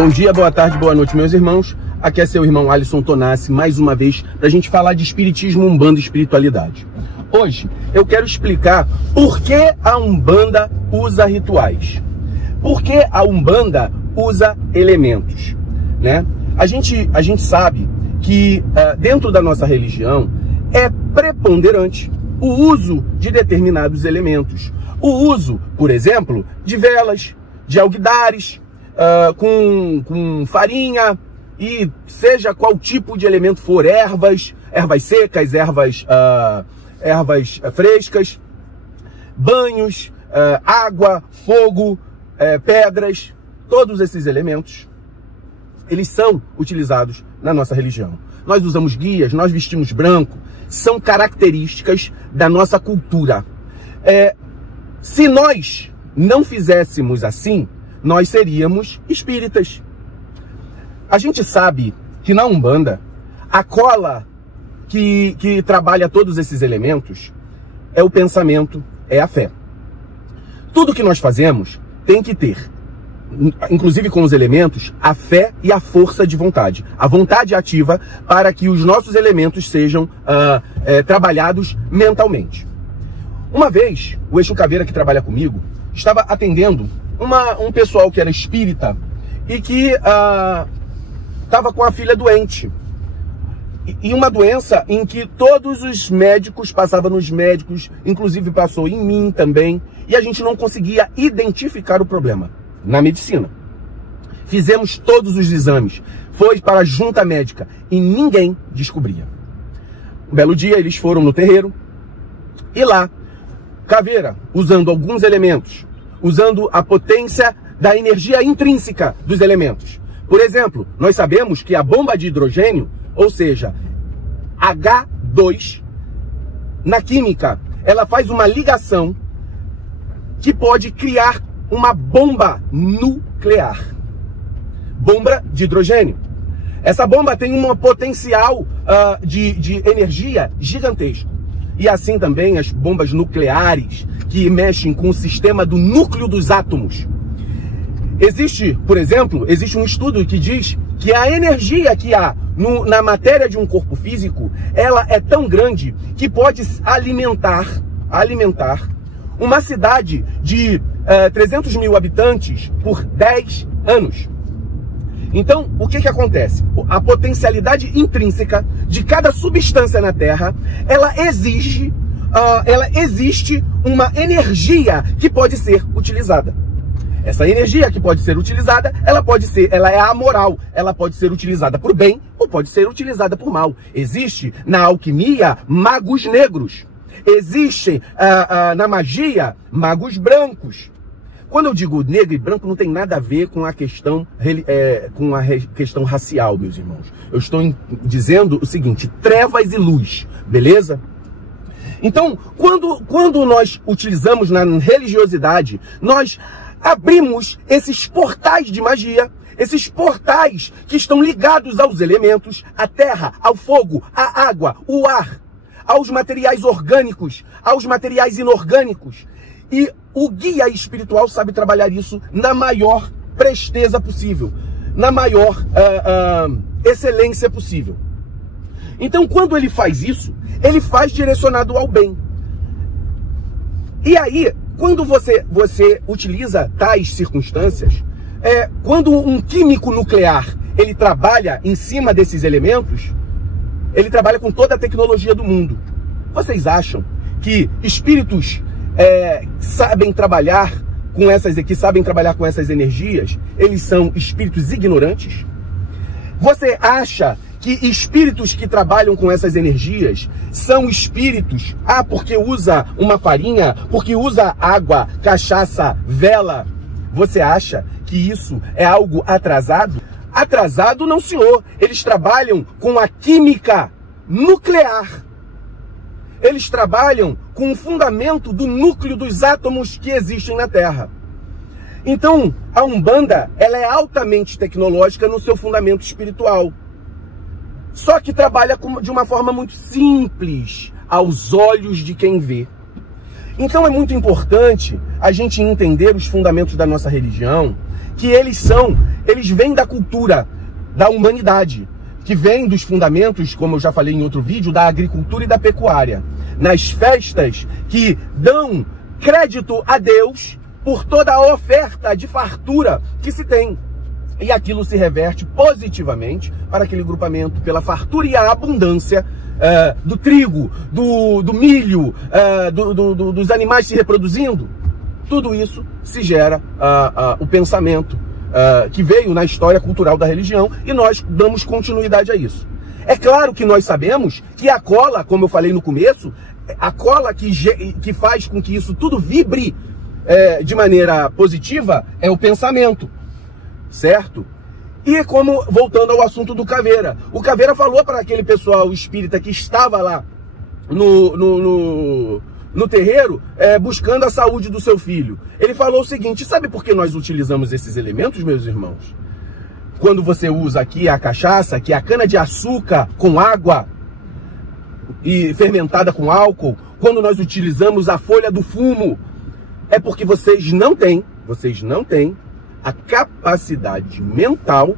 Bom dia, boa tarde, boa noite, meus irmãos. Aqui é seu irmão Alisson Tonassi, mais uma vez, para a gente falar de espiritismo, umbanda e espiritualidade. Hoje, eu quero explicar por que a umbanda usa rituais. Por que a umbanda usa elementos, né? A gente sabe que dentro da nossa religião é preponderante o uso de determinados elementos. O uso, por exemplo, de velas, de alguidares, com farinha, e seja qual tipo de elemento for, ervas secas, ervas frescas, banhos, água, fogo, pedras, todos esses elementos, eles são utilizados na nossa religião. Nós usamos guias, nós vestimos branco, são características da nossa cultura. Se nós não fizéssemos assim, nós seríamos espíritas. A gente sabe que na Umbanda, a cola que trabalha todos esses elementos é o pensamento, é a fé. Tudo que nós fazemos tem que ter, inclusive com os elementos, a fé e a força de vontade. A vontade ativa para que os nossos elementos sejam trabalhados mentalmente. Uma vez, o Exu Caveira, que trabalha comigo, estava atendendo um pessoal que era espírita e que estava com a filha doente. E uma doença em que todos os médicos, passavam nos médicos, inclusive passou em mim também, e a gente não conseguia identificar o problema na medicina. Fizemos todos os exames, foi para a junta médica e ninguém descobria. Um belo dia eles foram no terreiro e lá, Caveira, usando alguns elementos, usando a potência da energia intrínseca dos elementos. Por exemplo, nós sabemos que a bomba de hidrogênio, ou seja, H2, na química, ela faz uma ligação que pode criar uma bomba nuclear. Bomba de hidrogênio. Essa bomba tem um potencial de energia gigantesco. E assim também as bombas nucleares, que mexem com o sistema do núcleo dos átomos. Existe, por exemplo, um estudo que diz que a energia que há na matéria de um corpo físico, ela é tão grande que pode alimentar uma cidade de 300 mil habitantes por 10 anos. Então, o que acontece? A potencialidade intrínseca de cada substância na Terra, ela existe uma energia que pode ser utilizada. Essa energia que pode ser utilizada, ela é amoral, ela pode ser utilizada por bem ou pode ser utilizada por mal. Existe na alquimia magos negros, existem na magia magos brancos. Quando eu digo negro e branco, não tem nada a ver com a questão racial, meus irmãos. Eu estou dizendo o seguinte: trevas e luz, beleza? Então, quando nós utilizamos na religiosidade, nós abrimos esses portais de magia, esses portais que estão ligados aos elementos, à terra, ao fogo, à água, o ar, aos materiais orgânicos, aos materiais inorgânicos. E o guia espiritual sabe trabalhar isso na maior presteza possível, na maior excelência possível. Então, quando ele faz isso, ele faz direcionado ao bem. E aí, quando você utiliza tais circunstâncias, quando um químico nuclear ele trabalha em cima desses elementos, ele trabalha com toda a tecnologia do mundo. Vocês acham que espíritos sabem trabalhar com essas energias, eles são espíritos ignorantes? Você acha que espíritos que trabalham com essas energias são espíritos, porque usa uma farinha, porque usa água, cachaça, vela? Você acha que isso é algo atrasado? Atrasado não, senhor. Eles trabalham com a química nuclear. Eles trabalham com o fundamento do núcleo dos átomos que existem na Terra. Então, a Umbanda, ela é altamente tecnológica no seu fundamento espiritual. Só que trabalha de uma forma muito simples, aos olhos de quem vê. Então é muito importante a gente entender os fundamentos da nossa religião, que eles vêm da cultura da humanidade, que vem dos fundamentos, como eu já falei em outro vídeo, da agricultura e da pecuária. Nas festas que dão crédito a Deus por toda a oferta de fartura que se tem. E aquilo se reverte positivamente para aquele grupamento, pela fartura e a abundância do trigo, do milho, dos animais se reproduzindo. Tudo isso se gera o pensamento que veio na história cultural da religião, e nós damos continuidade a isso. É claro que nós sabemos que a cola, como eu falei no começo, a cola que faz com que isso tudo vibre de maneira positiva é o pensamento, certo? E como, voltando ao assunto do Caveira, o Caveira falou para aquele pessoal espírita que estava lá no terreiro, buscando a saúde do seu filho. Ele falou o seguinte: sabe por que nós utilizamos esses elementos, meus irmãos? Quando você usa aqui a cachaça, que é a cana-de-açúcar com água e fermentada com álcool, quando nós utilizamos a folha do fumo, é porque vocês não têm a capacidade mental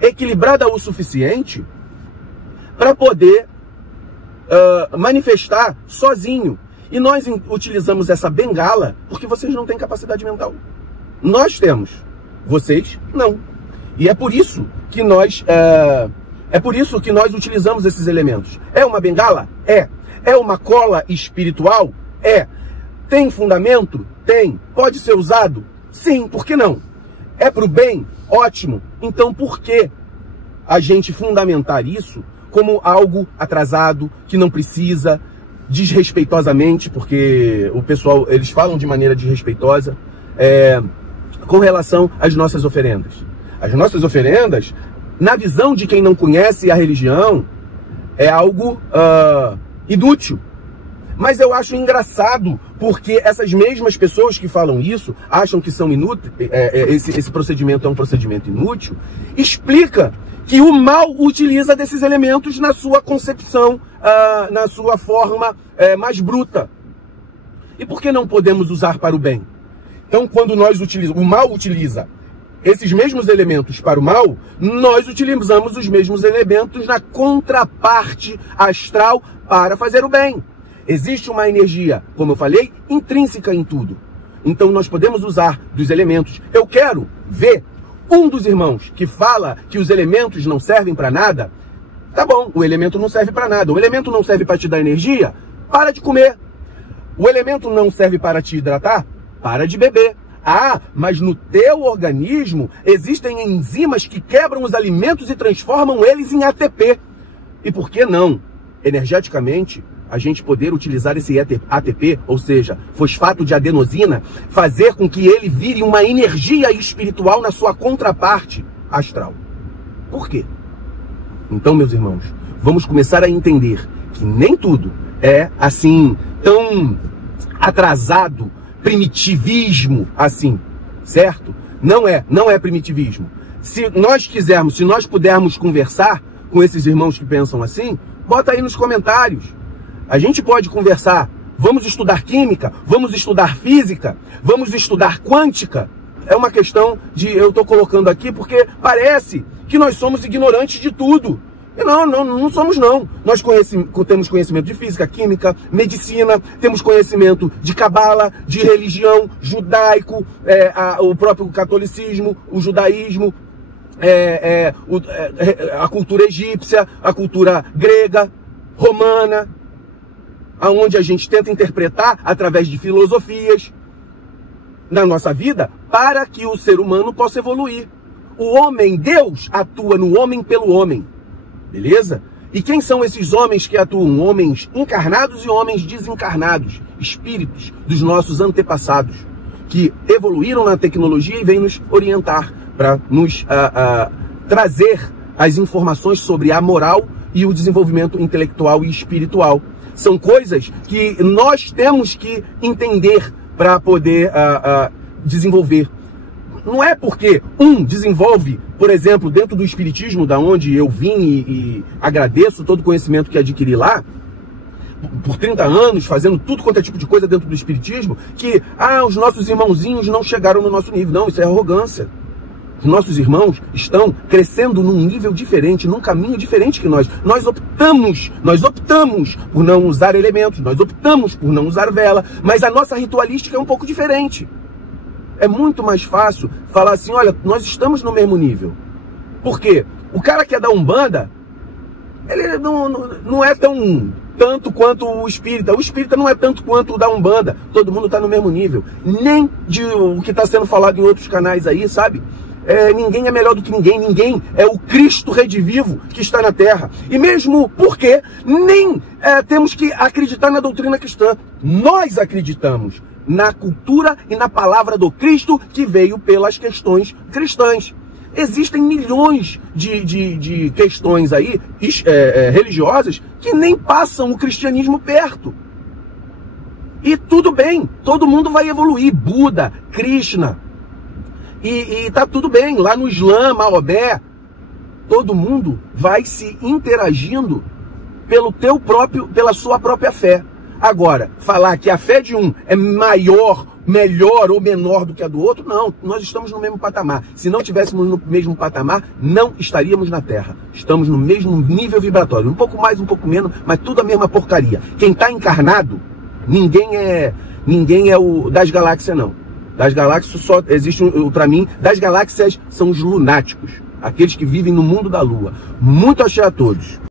equilibrada o suficiente para poder manifestar sozinho. E nós utilizamos essa bengala porque vocês não têm capacidade mental. Nós temos, vocês não. E é por isso que nós utilizamos esses elementos. É uma bengala? É. É uma cola espiritual? É. Tem fundamento? Tem. Pode ser usado? Sim, por que não? É para o bem? Ótimo. Então por que a gente fundamentar isso como algo atrasado, que não precisa, desrespeitosamente, porque o pessoal, eles falam de maneira desrespeitosa, com relação às nossas oferendas? As nossas oferendas, na visão de quem não conhece a religião, é algo inútil. Mas eu acho engraçado, porque essas mesmas pessoas que falam isso, acham que são inúteis, esse procedimento é um procedimento inútil, explica que o mal utiliza desses elementos na sua concepção, na sua forma mais bruta. E por que não podemos usar para o bem? Então, quando o mal utiliza esses mesmos elementos para o mal, nós utilizamos os mesmos elementos na contraparte astral para fazer o bem. Existe uma energia, como eu falei, intrínseca em tudo. Então nós podemos usar dos elementos. Eu quero ver um dos irmãos que fala que os elementos não servem para nada. Tá bom, o elemento não serve para nada. O elemento não serve para te dar energia? Para de comer. O elemento não serve para te hidratar? Para de beber. Ah, mas no teu organismo existem enzimas que quebram os alimentos e transformam eles em ATP. E por que não, energeticamente, a gente poder utilizar esse ATP, ou seja, fosfato de adenosina, fazer com que ele vire uma energia espiritual na sua contraparte astral? Por quê? Então, meus irmãos, vamos começar a entender que nem tudo é assim, tão atrasado, primitivismo assim, certo? Não é primitivismo. Se nós quisermos, se nós pudermos conversar com esses irmãos que pensam assim, bota aí nos comentários. A gente pode conversar. Vamos estudar química, vamos estudar física, vamos estudar quântica. É uma questão eu estou colocando aqui porque parece que nós somos ignorantes de tudo. E não somos não. Nós temos conhecimento de física, química, medicina, temos conhecimento de cabala, de religião, judaico, o próprio catolicismo, o judaísmo, a cultura egípcia, a cultura grega, romana, aonde a gente tenta interpretar através de filosofias na nossa vida para que o ser humano possa evoluir. O homem, Deus, atua no homem pelo homem. Beleza? E quem são esses homens que atuam? Homens encarnados e homens desencarnados, espíritos dos nossos antepassados, que evoluíram na tecnologia e vêm nos orientar para nos trazer as informações sobre a moral e o desenvolvimento intelectual e espiritual. São coisas que nós temos que entender para poder desenvolver. Não é porque um desenvolve, por exemplo, dentro do espiritismo, da onde eu vim e agradeço todo o conhecimento que adquiri lá, por 30 anos, fazendo tudo quanto é tipo de coisa dentro do espiritismo, que, os nossos irmãozinhos não chegaram no nosso nível. Não, isso é arrogância. Os nossos irmãos estão crescendo num nível diferente, num caminho diferente que nós. Nós optamos por não usar elementos, nós optamos por não usar vela, mas a nossa ritualística é um pouco diferente. É muito mais fácil falar assim, olha, nós estamos no mesmo nível. Por quê? O cara que é da Umbanda, ele não é tanto quanto o espírita. O espírita não é tanto quanto o da Umbanda. Todo mundo está no mesmo nível. Nem de o que está sendo falado em outros canais aí, sabe? Ninguém é melhor do que ninguém. Ninguém é o Cristo redivivo que está na Terra. E mesmo porque nem temos que acreditar na doutrina cristã. Nós acreditamos na cultura e na palavra do Cristo que veio pelas questões cristãs. Existem milhões de questões aí religiosas que nem passam o cristianismo perto. E tudo bem, todo mundo vai evoluir. Buda, Krishna, e tá tudo bem. Lá no Islã, Maomé, todo mundo vai se interagindo pela sua própria fé. Agora, falar que a fé de um é maior, melhor ou menor do que a do outro, não. Nós estamos no mesmo patamar. Se não estivéssemos no mesmo patamar, não estaríamos na Terra. Estamos no mesmo nível vibratório. Um pouco mais, um pouco menos, mas tudo a mesma porcaria. Quem está encarnado, ninguém é o das galáxias, não. Das galáxias só existe, para mim, das galáxias são os lunáticos. Aqueles que vivem no mundo da Lua. Muito axé a todos.